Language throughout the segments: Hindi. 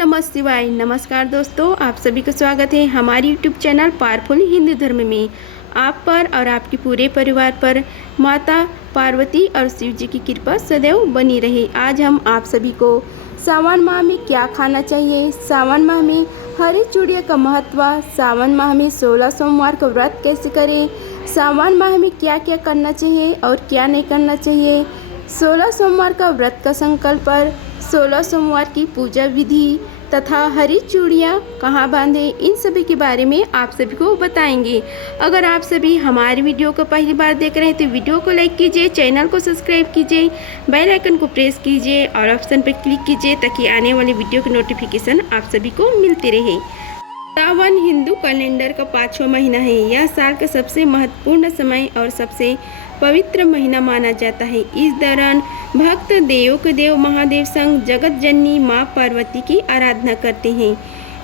नमः शिवाय। नमस्कार दोस्तों, आप सभी का स्वागत है हमारे यूट्यूब चैनल पावरफुल हिंदू धर्म में। आप पर और आपके पूरे परिवार पर माता पार्वती और शिव जी की कृपा सदैव बनी रहे। आज हम आप सभी को सावन माह में क्या खाना चाहिए, सावन माह में हरी चूड़िया का महत्व, सावन माह में 16 सोमवार का व्रत कैसे करें, सावन माह में क्या क्या करना चाहिए और क्या नहीं करना चाहिए, 16 सोमवार का व्रत का संकल्प पर 16 सोमवार की पूजा विधि तथा हरी चूड़ियाँ कहाँ बांधें, इन सभी के बारे में आप सभी को बताएंगे। अगर आप सभी हमारी वीडियो को पहली बार देख रहे हैं तो वीडियो को लाइक कीजिए, चैनल को सब्सक्राइब कीजिए, बेल आइकन को प्रेस कीजिए और ऑप्शन पर क्लिक कीजिए ताकि आने वाली वीडियो की नोटिफिकेशन आप सभी को मिलती रहे। सावन हिंदू कैलेंडर का 5वां महीना है। यह साल का सबसे महत्वपूर्ण समय और सबसे पवित्र महीना माना जाता है। इस दौरान भक्त देवों के देव महादेव संग जगत जननी माँ पार्वती की आराधना करते हैं।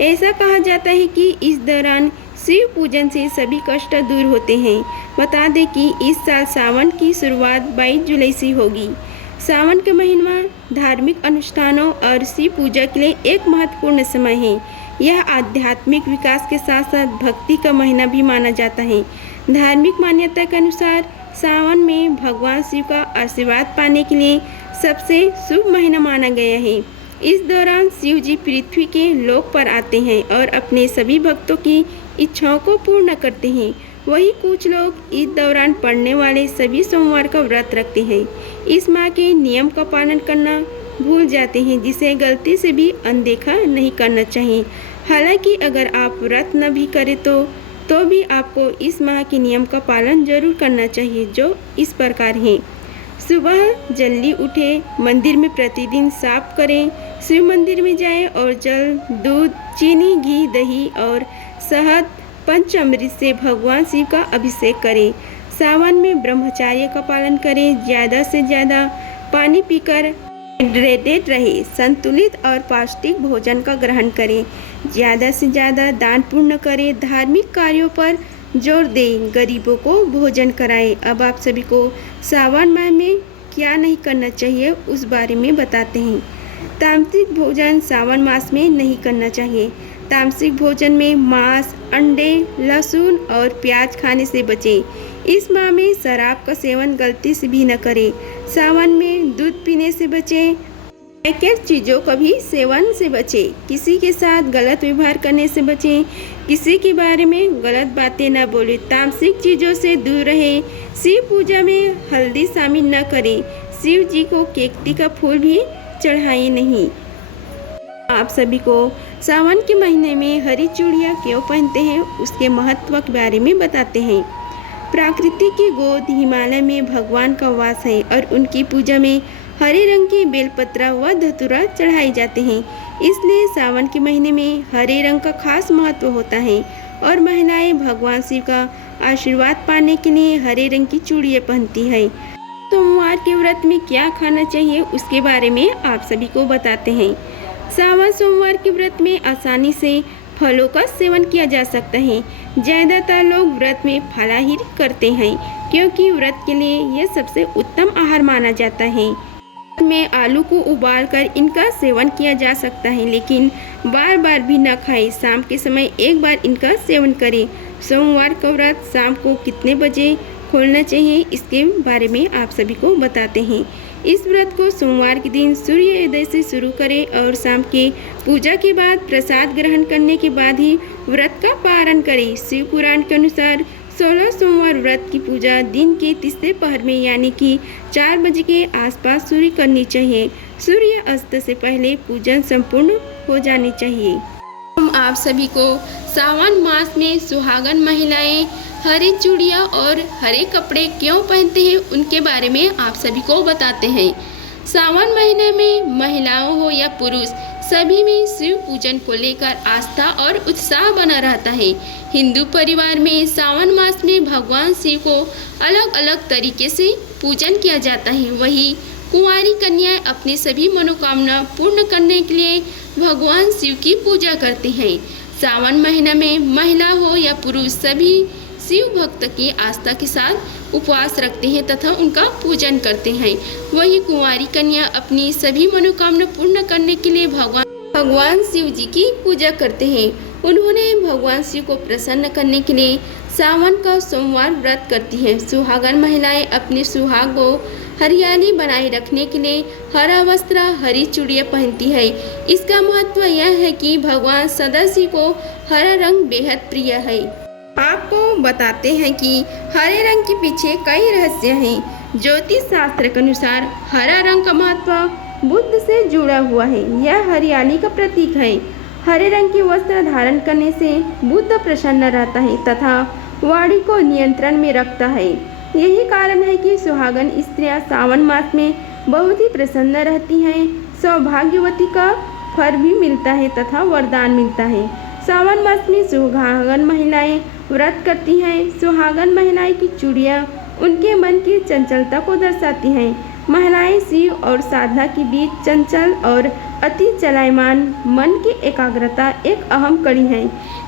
ऐसा कहा जाता है कि इस दौरान शिव पूजन से सभी कष्ट दूर होते हैं। बता दें कि इस साल सावन की शुरुआत 22 जुलाई से होगी। सावन का महीना धार्मिक अनुष्ठानों और शिव पूजा के लिए एक महत्वपूर्ण समय है। यह आध्यात्मिक विकास के साथ साथ भक्ति का महीना भी माना जाता है। धार्मिक मान्यता के अनुसार सावन में भगवान शिव का आशीर्वाद पाने के लिए सबसे शुभ महीना माना गया है। इस दौरान शिव जी पृथ्वी के लोक पर आते हैं और अपने सभी भक्तों की इच्छाओं को पूर्ण करते हैं। वहीं कुछ लोग इस दौरान पड़ने वाले सभी सोमवार का व्रत रखते हैं। इस माह के नियम का पालन करना भूल जाते हैं, जिसे गलती से भी अनदेखा नहीं करना चाहिए। हालांकि अगर आप व्रत न भी करें तो भी आपको इस माह के नियम का पालन जरूर करना चाहिए, जो इस प्रकार हैं। सुबह जल्दी उठें, मंदिर में प्रतिदिन साफ करें, शिव मंदिर में जाएं और जल, दूध, चीनी, घी, दही और शहद पंचामृत से भगवान शिव का अभिषेक करें। सावन में ब्रह्मचर्य का पालन करें, ज़्यादा से ज़्यादा पानी पीकर हाइड्रेटेड रहे, संतुलित और पौष्टिक भोजन का ग्रहण करें, ज़्यादा से ज़्यादा दान पुण्य करें, धार्मिक कार्यों पर जोर दें, गरीबों को भोजन कराएं। अब आप सभी को सावन माह में क्या नहीं करना चाहिए उस बारे में बताते हैं। तामसिक भोजन सावन मास में नहीं करना चाहिए। तामसिक भोजन में मांस, अंडे, लहसुन और प्याज खाने से बचें। इस माह में शराब का सेवन गलती से भी न करें। सावन में दूध पीने से बचें। पैकेट चीज़ों का भी सेवन से बचें। किसी के साथ गलत व्यवहार करने से बचें। किसी के बारे में गलत बातें न बोलें। तामसिक चीज़ों से दूर रहें। शिव पूजा में हल्दी शामिल न करें। शिव जी को केकती का फूल भी चढ़ाएं नहीं। आप सभी को सावन के महीने में हरी चूड़ियाँ क्यों पहनते हैं उसके महत्व के बारे में बताते हैं। प्रकृति की गोद हिमालय में भगवान का वास है और उनकी पूजा में हरे रंग की बेलपत्र व धतूरा चढ़ाए जाते हैं। इसलिए सावन के महीने में हरे रंग का खास महत्व होता है और महिलाएं भगवान शिव का आशीर्वाद पाने के लिए हरे रंग की चूड़ियाँ पहनती है। सोमवार के व्रत में क्या खाना चाहिए उसके बारे में आप सभी को बताते हैं। सावन सोमवार के व्रत में आसानी से फलों का सेवन किया जा सकता है। ज़्यादातर लोग व्रत में फलाहार करते हैं क्योंकि व्रत के लिए यह सबसे उत्तम आहार माना जाता है। में आलू को उबालकर इनका सेवन किया जा सकता है, लेकिन बार बार भी न खाएं। शाम के समय एक बार इनका सेवन करें। सोमवार का व्रत शाम को कितने बजे खोलना चाहिए इसके बारे में आप सभी को बताते हैं। इस व्रत को सोमवार के दिन सूर्योदय से शुरू करें और शाम के पूजा के बाद प्रसाद ग्रहण करने के बाद ही व्रत का पारण करें। शिव पुराण के अनुसार 16 सोमवार व्रत की पूजा दिन के तीसरे पहर में यानी कि 4 बजे के आसपास शुरू करनी चाहिए। सूर्य अस्त से पहले पूजन संपूर्ण हो जानी चाहिए। हम आप सभी को सावन मास में सुहागन महिलाएं हरी चूड़ियाँ और हरे कपड़े क्यों पहनते हैं उनके बारे में आप सभी को बताते हैं। सावन महीने में महिलाओं हो या पुरुष सभी में शिव पूजन को लेकर आस्था और उत्साह बना रहता है। हिंदू परिवार में सावन मास में भगवान शिव को अलग अलग तरीके से पूजन किया जाता है। वहीं कुंवारी कन्याएं अपनी सभी मनोकामना पूर्ण करने के लिए भगवान शिव की पूजा करते हैं। सावन महीना में महिला हो या पुरुष सभी शिव भक्त की आस्था के साथ उपवास रखते हैं तथा उनका पूजन करते हैं। वही कुंवारी कन्या अपनी सभी मनोकामना पूर्ण करने के लिए भगवान भगवान शिव जी की पूजा करते हैं। उन्होंने भगवान शिव को प्रसन्न करने के लिए सावन का सोमवार व्रत करती हैं। सुहागन महिलाएं अपने सुहाग को हरियाली बनाए रखने के लिए हरा वस्त्र, हरी चूड़ियाँ पहनती है। इसका महत्व यह है कि भगवान सदाशिव को हरा रंग बेहद प्रिय है। आपको बताते हैं कि हरे रंग के पीछे कई रहस्य हैं। ज्योतिष शास्त्र के अनुसार हरा रंग का महत्व बुद्ध से जुड़ा हुआ है। यह हरियाली का प्रतीक है। हरे रंग के वस्त्र धारण करने से बुद्ध प्रसन्न रहता है तथा वाणी को नियंत्रण में रखता है। यही कारण है कि सुहागन स्त्रियां सावन मास में बहुत ही प्रसन्न रहती हैं। सौभाग्यवती का फल भी मिलता है तथा वरदान मिलता है। सावन मास में सुहागन महिलाएं व्रत करती हैं। सुहागन महिलाएं की चूड़ियाँ उनके मन की चंचलता को दर्शाती हैं। महिलाएं शिव और साधना के बीच चंचल और अति चलायमान मन की एकाग्रता एक अहम कड़ी है,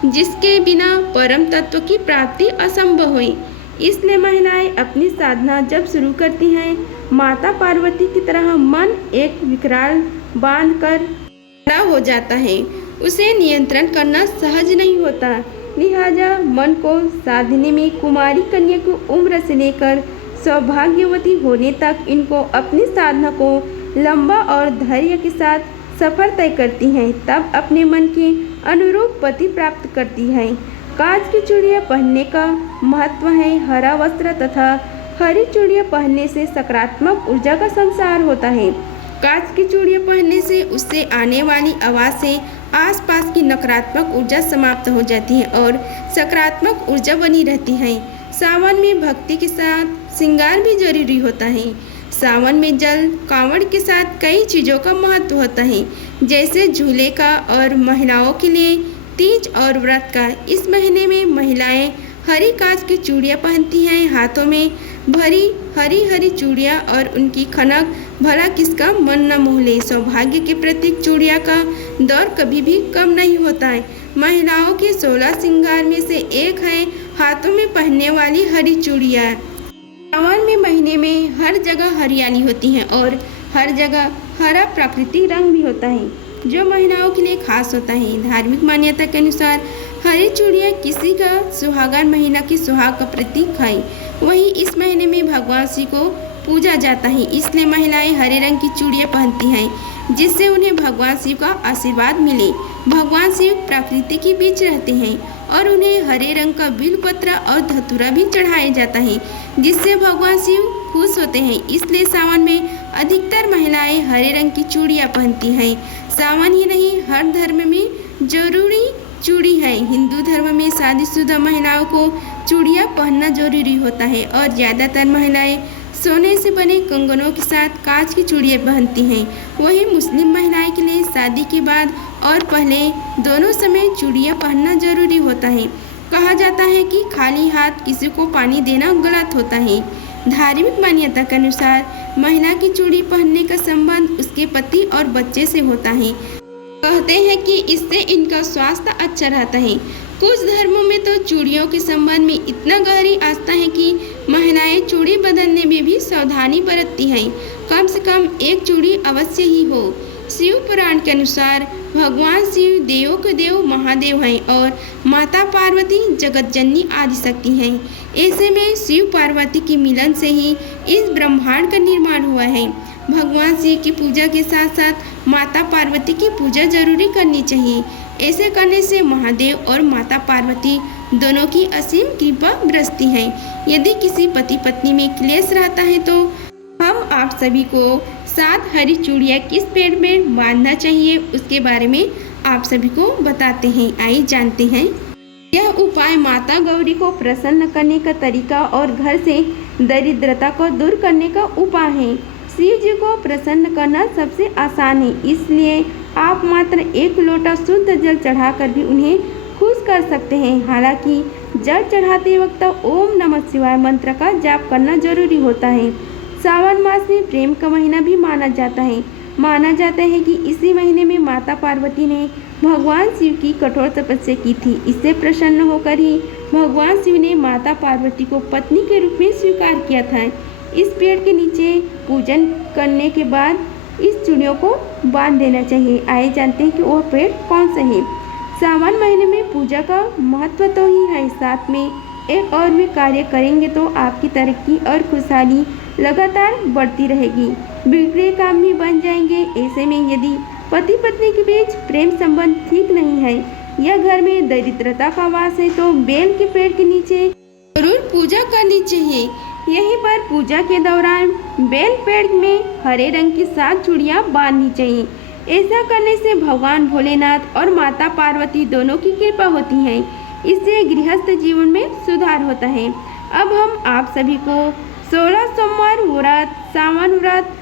जिसके बिना परम तत्व की प्राप्ति असंभव हुई। इसलिए महिलाएं अपनी साधना जब शुरू करती हैं, माता पार्वती की तरह मन एक विकराल बांध कर खड़ा हो जाता है। उसे नियंत्रण करना सहज नहीं होता। लिहाजा मन को साधने में कुमारी कन्या की उम्र से लेकर सौभाग्यवती होने तक इनको अपनी साधना को लंबा और धैर्य के साथ सफर तय करती हैं, तब अपने मन के अनुरूप पति प्राप्त करती हैं। कांच की चूड़ियाँ पहनने का महत्व है। हरा वस्त्र तथा हरी चूड़ियाँ पहनने से सकारात्मक ऊर्जा का संचार होता है। कांच की चूड़ियाँ पहनने से उससे आने वाली आवाज़ से आसपास की नकारात्मक ऊर्जा समाप्त हो जाती है और सकारात्मक ऊर्जा बनी रहती है। सावन में भक्ति के साथ श्रृंगार भी जरूरी होता है। सावन में जल कांवड़ के साथ कई चीज़ों का महत्व होता है, जैसे झूले का और महिलाओं के लिए तीज और व्रत का। इस महीने में महिलाएं हरी कांच की चूड़ियाँ पहनती हैं। हाथों में भरी हरी हरी चूड़ियाँ और उनकी खनक भला किसका मन न मोह ले। सौभाग्य के प्रतीक चूड़ियाँ का दौर कभी भी कम नहीं होता है। महिलाओं के 16 श्रृंगार में से एक है हाथों में पहनने वाली हरी चूड़ियाँ। सावन में महीने में हर जगह हरियाली होती है और हर जगह हरा प्राकृतिक रंग भी होता है, जो महिलाओं के लिए खास होता है। धार्मिक मान्यता के अनुसार हरी चूड़ियाँ किसी का सुहागन महिला की सुहाग का प्रतीक है। वहीं इस महीने में भगवान शिव को पूजा जाता है, इसलिए महिलाएं हरे रंग की चूड़ियाँ पहनती हैं, जिससे उन्हें भगवान शिव का आशीर्वाद मिले। भगवान शिव प्रकृति के बीच रहते हैं और उन्हें हरे रंग का बिलपत्र और धतूरा भी चढ़ाया जाता है, जिससे भगवान शिव खुश होते हैं। इसलिए सावन में अधिकतर महिलाएं हरे रंग की चूड़ियाँ पहनती हैं। सावन ही नहीं, हर धर्म में जरूरी चूड़ी है। हिंदू धर्म में शादीशुदा महिलाओं को चूड़ियाँ पहनना जरूरी होता है और ज़्यादातर महिलाएं सोने से बने कंगनों के साथ कांच की चूड़ियाँ पहनती हैं। वहीं मुस्लिम महिलाएं के लिए शादी के बाद और पहले दोनों समय चूड़ियाँ पहनना जरूरी होता है। कहा जाता है कि खाली हाथ किसी को पानी देना गलत होता है। धार्मिक मान्यता के अनुसार महिला की चूड़ी पहनने का संबंध उसके पति और बच्चे से होता है। कहते हैं कि इससे इनका स्वास्थ्य अच्छा रहता है। कुछ धर्मों में तो चूड़ियों के संबंध में इतना गहरी आस्था है कि महिलाएं चूड़ी बदलने में भी सावधानी बरतती हैं। कम से कम एक चूड़ी अवश्य ही हो। शिव पुराण के अनुसार भगवान शिव देवों के देव महादेव हैं और माता पार्वती जगत जननी आदिशक्ति हैं। ऐसे में शिव पार्वती के मिलन से ही इस ब्रह्मांड का निर्माण हुआ है। भगवान शिव की पूजा के साथ साथ माता पार्वती की पूजा जरूरी करनी चाहिए। ऐसे करने से महादेव और माता पार्वती दोनों की असीम कृपा बरसती है। यदि किसी पति पत्नी में क्लेश रहता है तो हम आप सभी को 7 हरी चूड़ियाँ किस पेड़ में बांधना चाहिए, उसके बारे में आप सभी को बताते हैं। आइए जानते हैं। यह उपाय माता गौरी को प्रसन्न करने का तरीका और घर से दरिद्रता को दूर करने का उपाय है। शिव जी को प्रसन्न करना सबसे आसान है, इसलिए आप मात्र 1 लोटा शुद्ध जल चढ़ाकर भी उन्हें खुश कर सकते हैं। हालांकि जल चढ़ाते वक्त ओम नमः शिवाय मंत्र का जाप करना जरूरी होता है। सावन मास में प्रेम का महीना भी माना जाता है। माना जाता है कि इसी महीने में माता पार्वती ने भगवान शिव की कठोर तपस्या की थी। इससे प्रसन्न होकर ही भगवान शिव ने माता पार्वती को पत्नी के रूप में स्वीकार किया था। इस पेड़ के नीचे पूजन करने के बाद इस चूड़ियों को बांध देना चाहिए। आइए जानते हैं कि वह पेड़ कौन सा है। सावन महीने में पूजा का महत्व तो ही है, साथ में एक और भी कार्य करेंगे तो आपकी तरक्की और खुशहाली लगातार बढ़ती रहेगी। बिगड़े काम भी बन जाएंगे। ऐसे में यदि पति पत्नी के बीच प्रेम संबंध ठीक नहीं है या घर में दरिद्रता का वास है तो बेल के पेड़ के नीचे जरूर पूजा करनी चाहिए। यहीं पर पूजा के दौरान बेल पेड़ में हरे रंग की 7 चूड़ियाँ बांधनी चाहिए। ऐसा करने से भगवान भोलेनाथ और माता पार्वती दोनों की कृपा होती है। इससे गृहस्थ जीवन में सुधार होता है। अब हम आप सभी को 16 सोमवार व्रत, सावन व्रत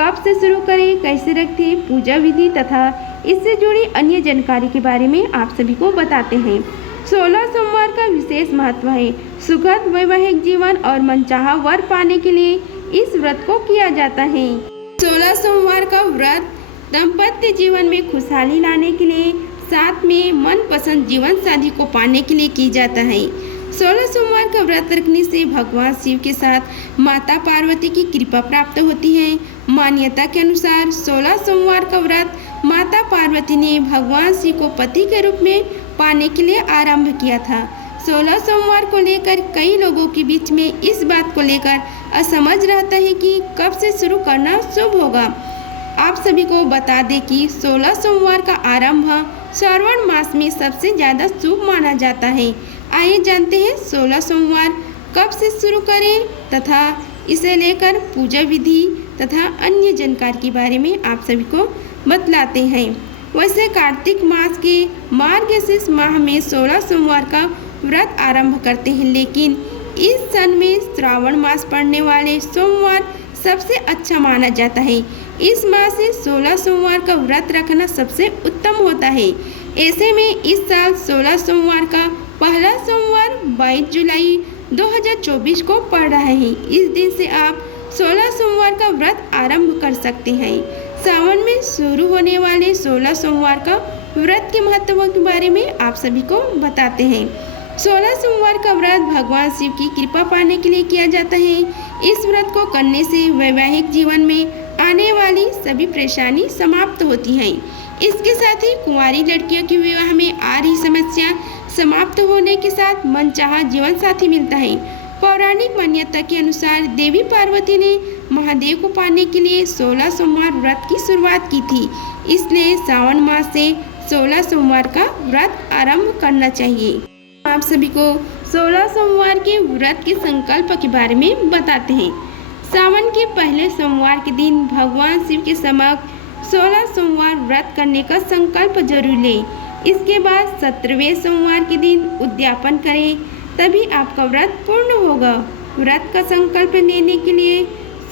कब से शुरू करें, कैसे रखें, पूजा विधि तथा इससे जुड़ी अन्य जानकारी के बारे में आप सभी को बताते हैं। 16 सोमवार का विशेष महत्व है। सुखद वैवाहिक जीवन और मनचाहा वर पाने के लिए इस व्रत को किया जाता है। 16 सोमवार का व्रत दाम्पत्य जीवन में खुशहाली लाने के लिए, साथ में मनपसंद जीवन साथी को पाने के लिए की जाता है। 16 सोमवार का व्रत रखने से भगवान शिव के साथ माता पार्वती की कृपा प्राप्त होती है। मान्यता के अनुसार 16 सोमवार का व्रत माता पार्वती ने भगवान शिव को पति के रूप में पाने के लिए आरंभ किया था। 16 सोमवार को लेकर कई लोगों के बीच में इस बात को लेकर असमझ रहता है कि कब से शुरू करना शुभ होगा। आप सभी को बता दें कि 16 सोमवार का आरंभ श्रावण मास में सबसे ज़्यादा शुभ माना जाता है। आइए जानते हैं 16 सोमवार कब से शुरू करें तथा इसे लेकर पूजा विधि तथा अन्य जानकारी के बारे में आप सभी को बतलाते हैं। वैसे कार्तिक मास के मार्गशीर्ष माह में 16 सोमवार का व्रत आरंभ करते हैं, लेकिन इस सन में श्रावण मास पड़ने वाले सोमवार सबसे अच्छा माना जाता है। इस माह से 16 सोमवार का व्रत रखना सबसे उत्तम होता है। ऐसे में इस साल 16 सोमवार का पहला सोमवार 22 जुलाई 2024 को पड़ रहा है। इस दिन से आप 16 सोमवार का व्रत आरंभ कर सकते हैं। सावन में शुरू होने वाले 16 सोमवार का व्रत के महत्व के बारे में आप सभी को बताते हैं। 16 सोमवार का व्रत भगवान शिव की कृपा पाने के लिए किया जाता है। इस व्रत को करने से वैवाहिक जीवन में आने वाली सभी परेशानी समाप्त होती हैं। इसके साथ ही कुंवारी लड़कियों के विवाह में आ रही समस्या समाप्त होने के साथ मनचाहा जीवन साथी मिलता है। पौराणिक मान्यता के अनुसार देवी पार्वती ने महादेव को पाने के लिए 16 सोमवार व्रत की शुरुआत की थी। इसलिए सावन मास से 16 सोमवार का व्रत आरंभ करना चाहिए। आप सभी को 16 सोमवार के व्रत के संकल्प के बारे में बताते हैं। सावन के पहले सोमवार के दिन भगवान शिव के समक्ष 16 सोमवार व्रत करने का संकल्प जरूर लें। इसके बाद 17वें सोमवार के दिन उद्यापन करें, तभी आपका व्रत पूर्ण होगा। व्रत का संकल्प लेने के लिए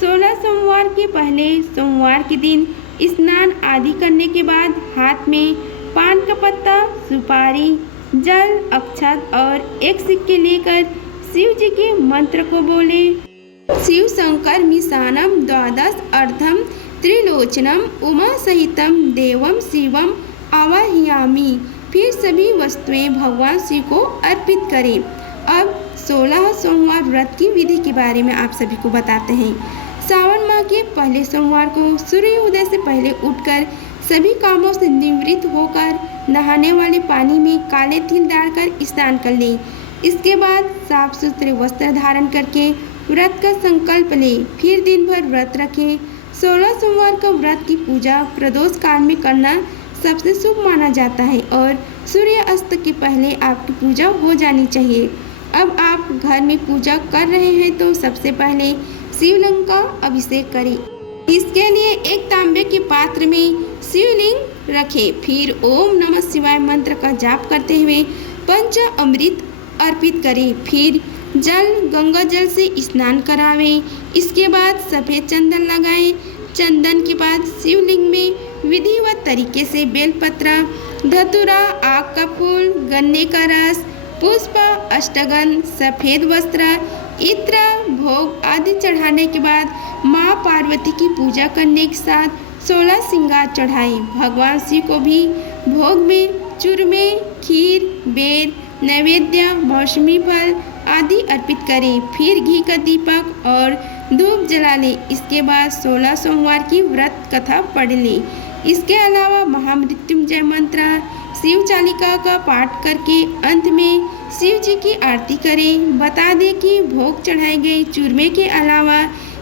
16 सोमवार के पहले सोमवार के दिन स्नान आदि करने के बाद हाथ में पान का पत्ता, सुपारी, जल, अक्षत और एक सिक्के लेकर शिव जी के मंत्र को बोले। शिव शंकर मिशानम द्वादश अर्धम त्रिलोचनम उमा सहितम देवम शिवम आवाहयामि। फिर सभी वस्तुएं भगवान शिव को अर्पित करें। अब 16 सोमवार व्रत की विधि के बारे में आप सभी को बताते हैं। सावन माह के पहले सोमवार को सूर्य उदय से पहले उठकर सभी कामों से निवृत्त होकर नहाने वाले पानी में काले तिल डालकर स्नान कर लें। इसके बाद साफ सुथरे वस्त्र धारण करके व्रत का संकल्प लें। फिर दिन भर व्रत रखें। 16 सोमवार का व्रत की पूजा प्रदोष काल में करना सबसे शुभ माना जाता है और सूर्य अस्त के पहले आपकी पूजा हो जानी चाहिए। अब आप घर में पूजा कर रहे हैं तो सबसे पहले शिवलिंग का अभिषेक करें। इसके लिए एक तांबे के पात्र में शिवलिंग रखें। फिर ओम नमः शिवाय मंत्र का जाप करते हुए पंच अमृत अर्पित करें। फिर जल गंगा जल से स्नान करावें। इसके बाद सफ़ेद चंदन लगाएं। चंदन के बाद शिवलिंग में विधिवत तरीके से बेलपत्र, धतूरा, आक का फूल, गन्ने का रस, पुष्प, अष्टगंध, सफ़ेद वस्त्र, इत्र, भोग आदि चढ़ाने के बाद माँ पार्वती की पूजा करने के साथ 16 श्रृंगार चढ़ाएं। भगवान शिव को भी भोग में चूरमे, खीर, बेर, नैवेद्य, मौसमी फल आदि अर्पित करें। फिर घी का दीपक और धूप जला ले। इसके बाद 16 सोमवार की व्रत कथा पढ़ ले। इसके अलावा महामृत्युंजय मंत्र, शिव चालिका का पाठ करके अंत में शिव जी की आरती करें। बता दें कि भोग चढ़ाए गए चूरमे के अलावा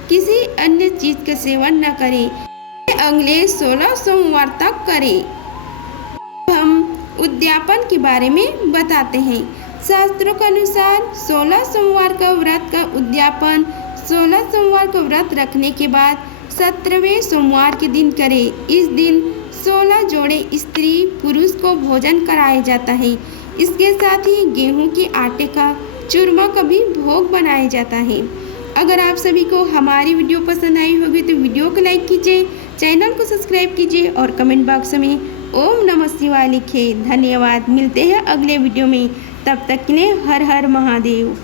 किसी अन्य चीज का सेवन न करें। अगले 16 सोमवार तक करें। हम उद्यापन के बारे में बताते हैं। शास्त्रों के अनुसार 16 सोमवार का व्रत का उद्यापन 16 सोमवार का व्रत रखने के बाद 17वें सोमवार के दिन करें। इस दिन 16 जोड़े स्त्री पुरुष को भोजन कराया जाता है। इसके साथ ही गेहूं के आटे का चूरमा का भी भोग बनाया जाता है। अगर आप सभी को हमारी वीडियो पसंद आई होगी तो वीडियो को लाइक कीजिए, चैनल को सब्सक्राइब कीजिए और कमेंट बॉक्स में ओम नमः शिवाय लिखें। धन्यवाद। मिलते हैं अगले वीडियो में। तब तक के लिए हर हर महादेव।